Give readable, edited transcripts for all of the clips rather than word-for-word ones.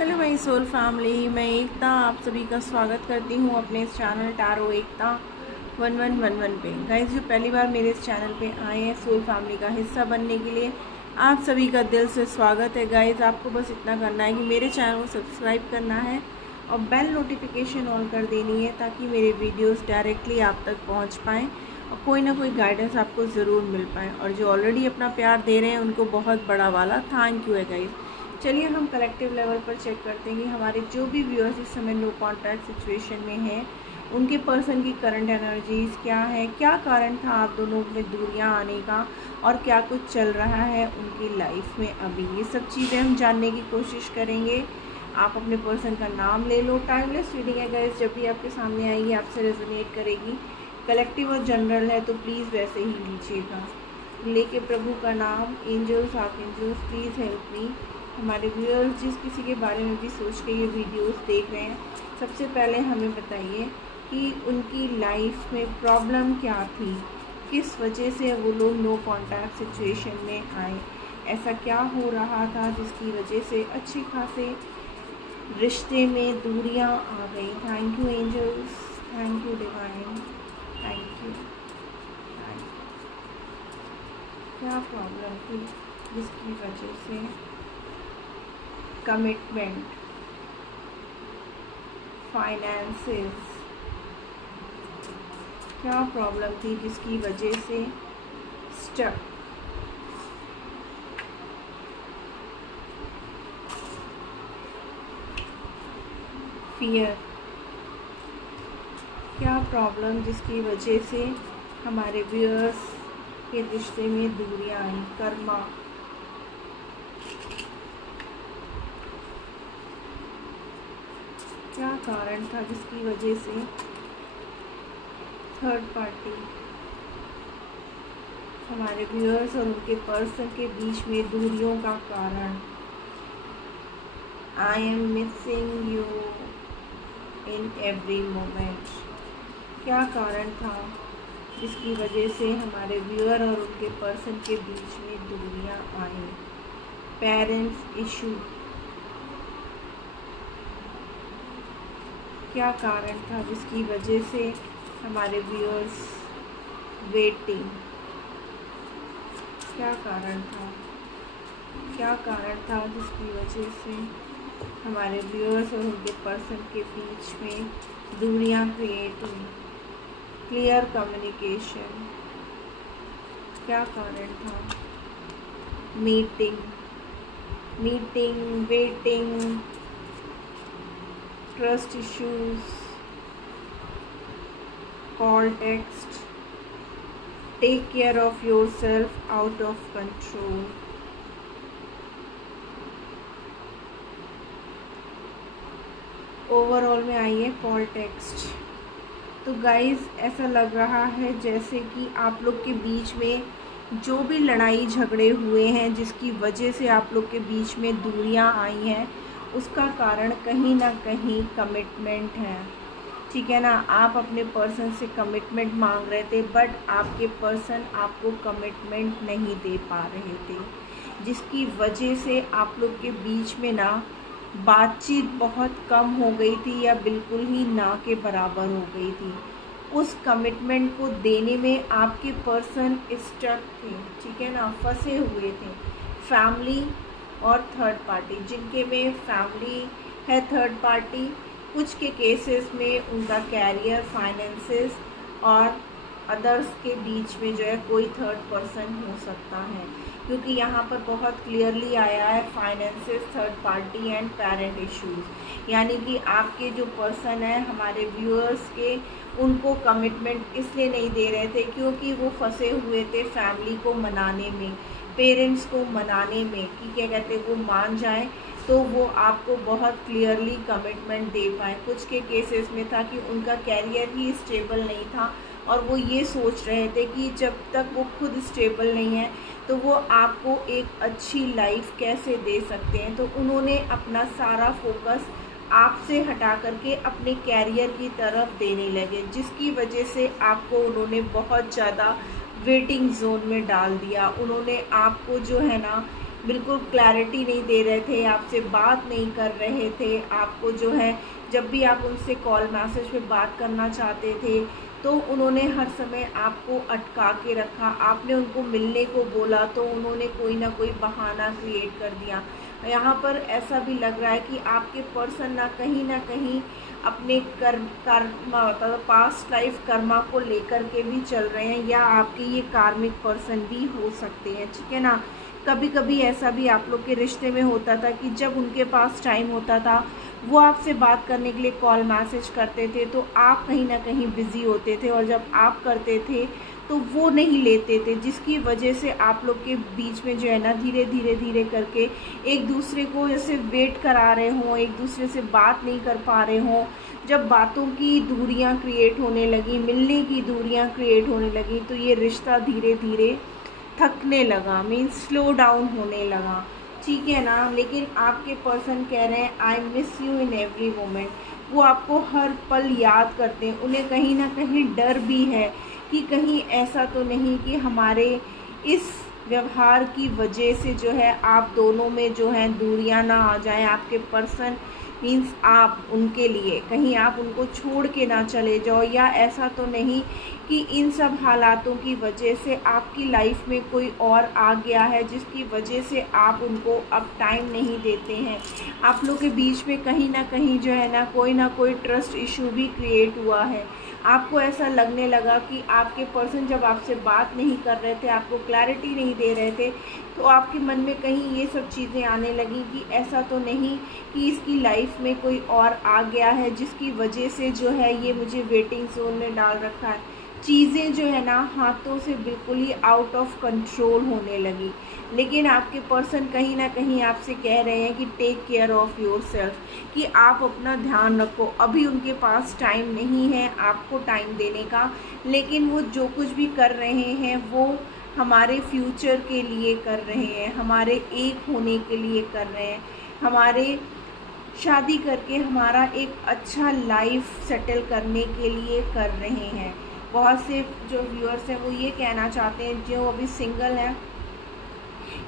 Hello my soul family, मैं एकता आप सभी का स्वागत करती हूँ अपने इस चैनल टैरो एकता 1111 पे। गाइस, जो पहली बार मेरे इस चैनल पे आए हैं सोल फैमिली का हिस्सा बनने के लिए आप सभी का दिल से स्वागत है। गाइस, आपको बस इतना करना है कि मेरे चैनल को सब्सक्राइब करना है और बेल नोटिफिकेशन ऑन कर देनी है ताकि मेरे वीडियोज़ डायरेक्टली आप तक पहुँच पाएँ और कोई ना कोई गाइडेंस आपको ज़रूर मिल पाए। और जो ऑलरेडी अपना प्यार दे रहे हैं उनको बहुत बड़ा वाला थैंक यू है। गाइस, चलिए हम कलेक्टिव लेवल पर चेक करते हैं कि हमारे जो भी व्यूअर्स इस समय नो कॉन्टैक्ट सिचुएशन में हैं उनके पर्सन की करंट एनर्जीज क्या है, क्या कारण था आप दोनों में दूरियां आने का और क्या कुछ चल रहा है उनकी लाइफ में अभी। ये सब चीज़ें हम जानने की कोशिश करेंगे। आप अपने पर्सन का नाम ले लो। टाइमलेस रीडिंग है गाइस, जब भी आपके सामने आएगी आपसे रेजोनेट करेगी। कलेक्टिव और जनरल है तो प्लीज़ वैसे ही लीजिएगा। लेके प्रभु का नाम, angels archangels please help me. हमारे व्यूअर्स जिस किसी के बारे में भी सोच के ये वीडियोस देख रहे हैं, सबसे पहले हमें बताइए कि उनकी लाइफ में प्रॉब्लम क्या थी, किस वजह से वो लोग नो कॉन्टैक्ट सिचुएशन में आए। ऐसा क्या हो रहा था जिसकी वजह से अच्छी खासे रिश्ते में दूरियां आ गई। Thank you angels, thank you divine, thank you. क्या प्रॉब्लम थी जिसकी वजह से कमिटमेंट, फाइनेंसेस, क्या प्रॉब्लम थी जिसकी वजह से स्टक, फियर, क्या प्रॉब्लम जिसकी वजह से हमारे व्यूअर्स के रिश्ते में दूरियां आई। कर्मा, क्या कारण था जिसकी वजह से थर्ड पार्टी हमारे व्यूअर्स और उनके पर्सन के बीच में दूरियों का कारण। I am missing you in every moment, क्या कारण था जिसकी वजह से हमारे व्यूअर और उनके पर्सन के बीच में दूरियां आई। पेरेंट्स इशू, क्या कारण था जिसकी वजह से हमारे व्यूअर्स वेटिंग, क्या कारण था, क्या कारण था जिसकी वजह से हमारे व्यूअर्स और उनके पर्सन के बीच में दूरियां क्रिएट हुई। क्लियर कम्युनिकेशन, क्या कारण था। Meeting, waiting, trust issues, call text, take care of yourself, out of control. Overall में आई है कॉल टेक्स्ट। तो गाइस, ऐसा लग रहा है जैसे कि आप लोग के बीच में जो भी लड़ाई झगड़े हुए हैं जिसकी वजह से आप लोग के बीच में दूरियां आई हैं उसका कारण कहीं ना कहीं कमिटमेंट है। ठीक है ना, आप अपने पर्सन से कमिटमेंट मांग रहे थे बट आपके पर्सन आपको कमिटमेंट नहीं दे पा रहे थे, जिसकी वजह से आप लोग के बीच में ना बातचीत बहुत कम हो गई थी या बिल्कुल ही ना के बराबर हो गई थी। उस कमिटमेंट को देने में आपके पर्सन स्टक थे, ठीक है ना, फंसे हुए थे। फैमिली और थर्ड पार्टी, जिनके में फैमिली है थर्ड पार्टी, कुछ के केसेस में उनका कैरियर, फाइनेंसेस और अदर्स के बीच में जो है कोई थर्ड पर्सन हो सकता है, क्योंकि यहाँ पर बहुत क्लियरली आया है finances, third party and parent issues. यानी कि आपके जो पर्सन है हमारे व्यूअर्स के, उनको कमिटमेंट इसलिए नहीं दे रहे थे क्योंकि वो फंसे हुए थे फैमिली को मनाने में, पेरेंट्स को मनाने में कि क्या कहते हैं वो मान जाएं तो वो आपको बहुत क्लियरली कमिटमेंट दे पाए। कुछ के केसेस में था कि उनका कैरियर ही स्टेबल नहीं था और वो ये सोच रहे थे कि जब तक वो खुद स्टेबल नहीं है तो वो आपको एक अच्छी लाइफ कैसे दे सकते हैं। तो उन्होंने अपना सारा फोकस आपसे हटा करके अपने कैरियर की तरफ देने लगे, जिसकी वजह से आपको उन्होंने बहुत ज़्यादा वेटिंग जोन में डाल दिया। उन्होंने आपको जो है ना बिल्कुल क्लैरिटी नहीं दे रहे थे, आपसे बात नहीं कर रहे थे। आपको जो है जब भी आप उनसे कॉल मैसेज पे बात करना चाहते थे तो उन्होंने हर समय आपको अटका के रखा। आपने उनको मिलने को बोला तो उन्होंने कोई ना कोई बहाना क्रिएट कर दिया। यहाँ पर ऐसा भी लग रहा है कि आपके पर्सन ना कहीं अपने कर्मा मतलब पास्ट लाइफ कर्मा को लेकर के भी चल रहे हैं, या आपके ये कार्मिक पर्सन भी हो सकते हैं, ठीक है ना। कभी कभी ऐसा भी आप लोग के रिश्ते में होता था कि जब उनके पास टाइम होता था वो आपसे बात करने के लिए कॉल मैसेज करते थे तो आप कहीं ना कहीं बिज़ी होते थे, और जब आप करते थे तो वो नहीं लेते थे, जिसकी वजह से आप लोग के बीच में जो है ना धीरे करके एक दूसरे को जैसे वेट करा रहे हों, एक दूसरे से बात नहीं कर पा रहे हों। जब बातों की दूरियां क्रिएट होने लगी, मिलने की दूरियां क्रिएट होने लगी, तो ये रिश्ता धीरे धीरे थकने लगा, मीन्स स्लो डाउन होने लगा, ठीक है ना। लेकिन आपके पर्सन कह रहे हैं I miss you in every moment. वो आपको हर पल याद करते हैं। उन्हें कहीं ना कहीं डर भी है कि कहीं ऐसा तो नहीं कि हमारे इस व्यवहार की वजह से जो है आप दोनों में जो है दूरियां ना आ जाएं। आपके पर्सन मीन्स आप उनके लिए कहीं आप उनको छोड़ के ना चले जाओ, या ऐसा तो नहीं कि इन सब हालातों की वजह से आपकी लाइफ में कोई और आ गया है जिसकी वजह से आप उनको अब टाइम नहीं देते हैं। आप लोग के बीच में कहीं ना कहीं जो है ना कोई ट्रस्ट इशू भी क्रिएट हुआ है। आपको ऐसा लगने लगा कि आपके पर्सन जब आपसे बात नहीं कर रहे थे, आपको क्लैरिटी नहीं दे रहे थे, तो आपके मन में कहीं ये सब चीज़ें आने लगी कि ऐसा तो नहीं कि इसकी लाइफ में कोई और आ गया है जिसकी वजह से जो है ये मुझे वेटिंग जोन में डाल रखा है। चीज़ें जो है ना हाथों से बिल्कुल ही आउट ऑफ कंट्रोल होने लगी। लेकिन आपके पर्सन कहीं ना कहीं आपसे कह रहे हैं कि take care of yourself, कि आप अपना ध्यान रखो। अभी उनके पास टाइम नहीं है आपको टाइम देने का, लेकिन वो जो कुछ भी कर रहे हैं वो हमारे फ्यूचर के लिए कर रहे हैं, हमारे एक होने के लिए कर रहे हैं, हमारे शादी करके हमारा एक अच्छा लाइफ सेटल करने के लिए कर रहे हैं। बहुत से जो व्यूअर्स हैं वो ये कहना चाहते हैं जो अभी सिंगल हैं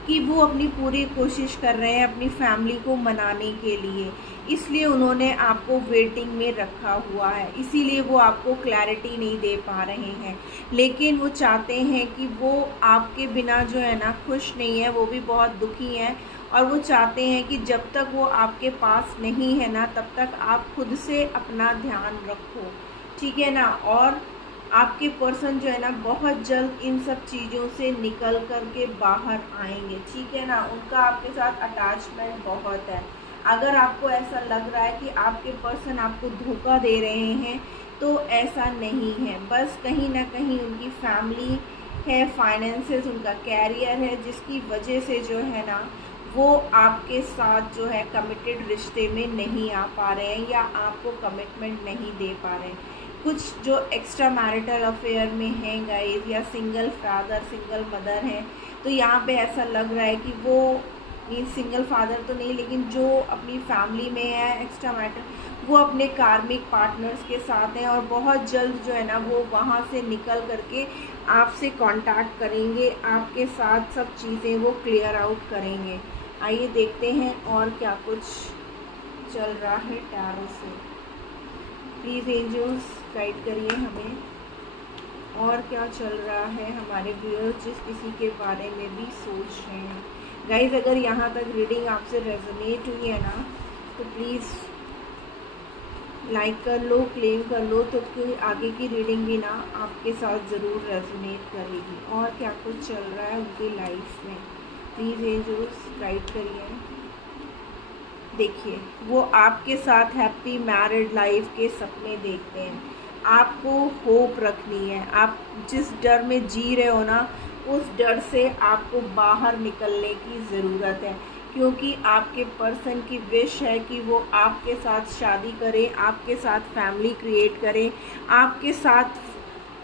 कि वो अपनी पूरी कोशिश कर रहे हैं अपनी फैमिली को मनाने के लिए, इसलिए उन्होंने आपको वेटिंग में रखा हुआ है, इसीलिए वो आपको क्लैरिटी नहीं दे पा रहे हैं। लेकिन वो चाहते हैं कि वो आपके बिना जो है ना खुश नहीं है, वो भी बहुत दुखी हैं, और वो चाहते हैं कि जब तक वो आपके पास नहीं है ना तब तक आप खुद से अपना ध्यान रखो, ठीक है ना। और आपके पर्सन जो है ना बहुत जल्द इन सब चीज़ों से निकल कर के बाहर आएंगे, ठीक है ना। उनका आपके साथ अटैचमेंट बहुत है। अगर आपको ऐसा लग रहा है कि आपके पर्सन आपको धोखा दे रहे हैं तो ऐसा नहीं है, बस कहीं ना कहीं उनकी फैमिली है, फाइनेंसेस, उनका कैरियर है, जिसकी वजह से जो है ना वो आपके साथ जो है कमिटेड रिश्ते में नहीं आ पा रहे हैं या आपको कमिटमेंट नहीं दे पा रहे हैं। कुछ जो एक्स्ट्रा मैरिटल अफेयर में हैं गाइस, या सिंगल फादर सिंगल मदर हैं, तो यहाँ पे ऐसा लग रहा है कि वो सिंगल फादर तो नहीं, लेकिन जो अपनी फैमिली में है एक्स्ट्रा मैरिटल, वो अपने कार्मिक पार्टनर्स के साथ हैं, और बहुत जल्द जो है ना वो वहाँ से निकल करके आपसे कांटेक्ट करेंगे, आपके साथ सब चीज़ें वो क्लियर आउट करेंगे। आइए देखते हैं और क्या कुछ चल रहा है टैरो से। प्लीज़ एंजल्स गाइड करिए हमें, और क्या चल रहा है हमारे व्यूअर्स जिस किसी के बारे में भी सोच रहे हैं। गाइज अगर यहाँ तक रीडिंग आपसे रेजोनेट हुई है ना तो प्लीज़ लाइक कर लो, क्लेम कर लो, तो आगे की रीडिंग भी ना आपके साथ ज़रूर रेजोनेट करेगी। और क्या कुछ चल रहा है उनकी लाइफ में, प्लीज़ एंजल्स गाइड करिए। देखिए वो आपके साथ हैप्पी मैरिड लाइफ के सपने देखते हैं। आपको होप रखनी है, आप जिस डर में जी रहे हो ना उस डर से आपको बाहर निकलने की ज़रूरत है, क्योंकि आपके पर्सन की विश है कि वो आपके साथ शादी करे, आपके साथ फैमिली क्रिएट करे, आपके साथ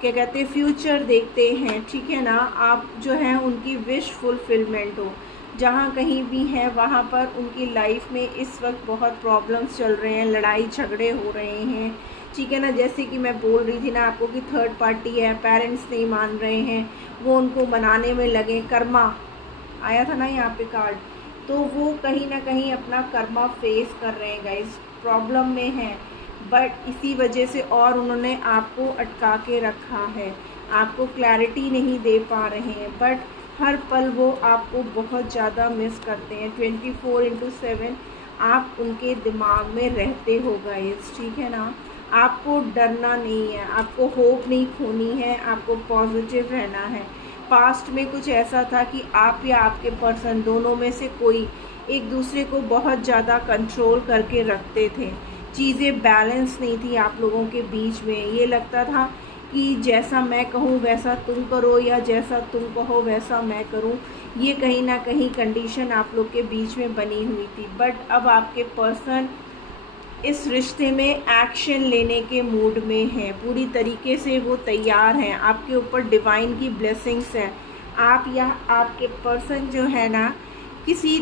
क्या कहते हैं फ्यूचर देखते हैं, ठीक है ना। आप जो है उनकी विश फुलफिलमेंट हो। जहाँ कहीं भी है वहाँ पर उनकी लाइफ में इस वक्त बहुत प्रॉब्लम्स चल रहे हैं, लड़ाई झगड़े हो रहे हैं, ठीक है ना। जैसे कि मैं बोल रही थी ना आपको कि थर्ड पार्टी है, पेरेंट्स नहीं मान रहे हैं, वो उनको मनाने में लगे, कर्मा आया था ना यहाँ पे कार्ड, तो वो कहीं ना कहीं अपना कर्मा फेस कर रहे हैं गाइस, प्रॉब्लम में हैं, बट इसी वजह से और उन्होंने आपको अटका के रखा है, आपको क्लैरिटी नहीं दे पा रहे हैं, बट हर पल वो आपको बहुत ज़्यादा मिस करते हैं। 24/7 आप उनके दिमाग में रहते हो गाइस, ठीक है ना। आपको डरना नहीं है, आपको होप नहीं खोनी है, आपको पॉजिटिव रहना है। पास्ट में कुछ ऐसा था कि आप या आपके पर्सन दोनों में से कोई एक दूसरे को बहुत ज़्यादा कंट्रोल करके रखते थे, चीज़ें बैलेंस नहीं थी आप लोगों के बीच में। ये लगता था कि जैसा मैं कहूँ वैसा तुम करो, या जैसा तुम कहो वैसा मैं करूँ। ये कहीं ना कहीं कंडीशन आप लोग के बीच में बनी हुई थी, बट अब आपके पर्सन इस रिश्ते में एक्शन लेने के मूड में है, पूरी तरीके से वो तैयार हैं। आपके ऊपर डिवाइन की ब्लेसिंग्स हैं। आप या आपके पर्सन जो है ना, किसी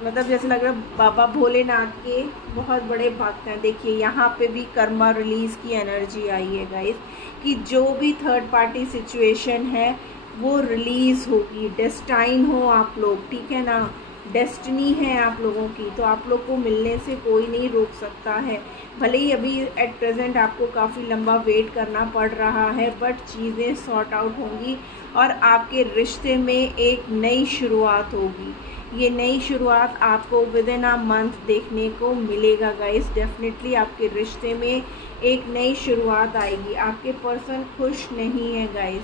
मतलब जैसे लग रहा है बाबा भोलेनाथ के बहुत बड़े भक्त हैं। देखिए यहाँ पे भी कर्मा रिलीज की एनर्जी आई है गाइस, कि जो भी थर्ड पार्टी सिचुएशन है वो रिलीज़ होगी। डेस्टाइन हो आप लोग, ठीक है ना, डेस्टिनी है आप लोगों की, तो आप लोग को मिलने से कोई नहीं रोक सकता है। भले ही अभी एट प्रेजेंट आपको काफ़ी लंबा वेट करना पड़ रहा है, बट चीज़ें सॉर्ट आउट होंगी और आपके रिश्ते में एक नई शुरुआत होगी। ये नई शुरुआत आपको विद इन अ मंथ देखने को मिलेगा गाइस। डेफिनेटली आपके रिश्ते में एक नई शुरुआत आएगी। आपके पर्सन खुश नहीं है गाइस,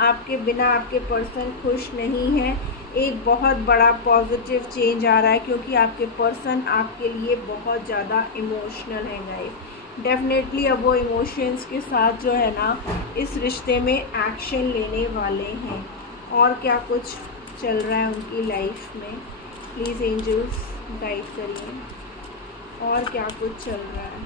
आपके बिना आपके पर्सन खुश नहीं है। एक बहुत बड़ा पॉजिटिव चेंज आ रहा है, क्योंकि आपके पर्सन आपके लिए बहुत ज़्यादा इमोशनल है गाइस। डेफिनेटली अब वो इमोशंस के साथ जो है ना इस रिश्ते में एक्शन लेने वाले हैं। और क्या कुछ चल रहा है उनकी लाइफ में, प्लीज़ एंजल्स गाइड करिए। और क्या कुछ चल रहा है,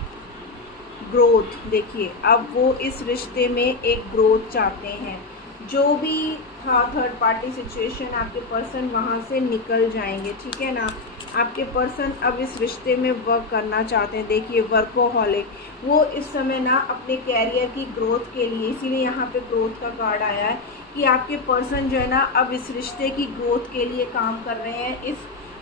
ग्रोथ। देखिए अब वो इस रिश्ते में एक ग्रोथ चाहते हैं। जो भी था थर्ड पार्टी सिचुएशन, आपके पर्सन वहाँ से निकल जाएंगे, ठीक है ना। आपके पर्सन अब इस रिश्ते में वर्क करना चाहते हैं। देखिए वर्कोहॉलिक, वो इस समय ना अपने कैरियर की ग्रोथ के लिए, इसीलिए यहाँ पे ग्रोथ का कार्ड आया है कि आपके पर्सन जो है ना अब इस रिश्ते की ग्रोथ के लिए काम कर रहे हैं, इस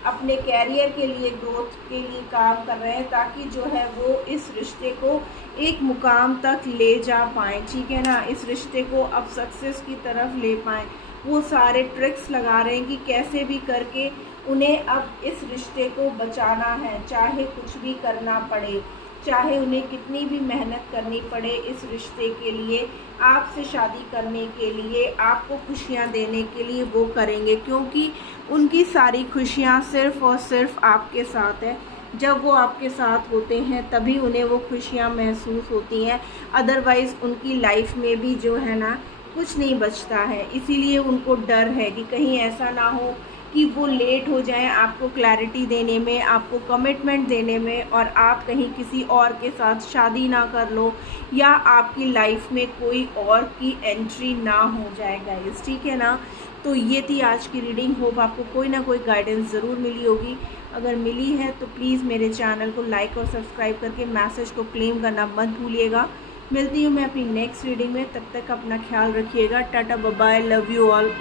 अपने कैरियर के लिए ग्रोथ के लिए काम कर रहे हैं, ताकि जो है वो इस रिश्ते को एक मुकाम तक ले जा पाएँ, ठीक है ना। इस रिश्ते को अब सक्सेस की तरफ ले पाएँ। वो सारे ट्रिक्स लगा रहे हैं कि कैसे भी करके उन्हें अब इस रिश्ते को बचाना है, चाहे कुछ भी करना पड़े, चाहे उन्हें कितनी भी मेहनत करनी पड़े इस रिश्ते के लिए, आपसे शादी करने के लिए, आपको खुशियां देने के लिए वो करेंगे, क्योंकि उनकी सारी खुशियां सिर्फ़ और सिर्फ आपके साथ है। जब वो आपके साथ होते हैं तभी उन्हें वो खुशियां महसूस होती हैं, अदरवाइज़ उनकी लाइफ में भी जो है ना कुछ नहीं बचता है। इसीलिए उनको डर है कि कहीं ऐसा ना हो कि वो लेट हो जाएं आपको क्लैरिटी देने में, आपको कमिटमेंट देने में, और आप कहीं किसी और के साथ शादी ना कर लो, या आपकी लाइफ में कोई और की एंट्री ना हो जाए गाइस, ठीक है ना। तो ये थी आज की रीडिंग। होप आपको कोई ना कोई गाइडेंस ज़रूर मिली होगी। अगर मिली है तो प्लीज़ मेरे चैनल को लाइक और सब्सक्राइब करके मैसेज को क्लेम करना मत भूलिएगा। मिलती हूँ मैं अपनी नेक्स्ट रीडिंग में, तब तक अपना ख्याल रखिएगा। Tata bye bye, love you all.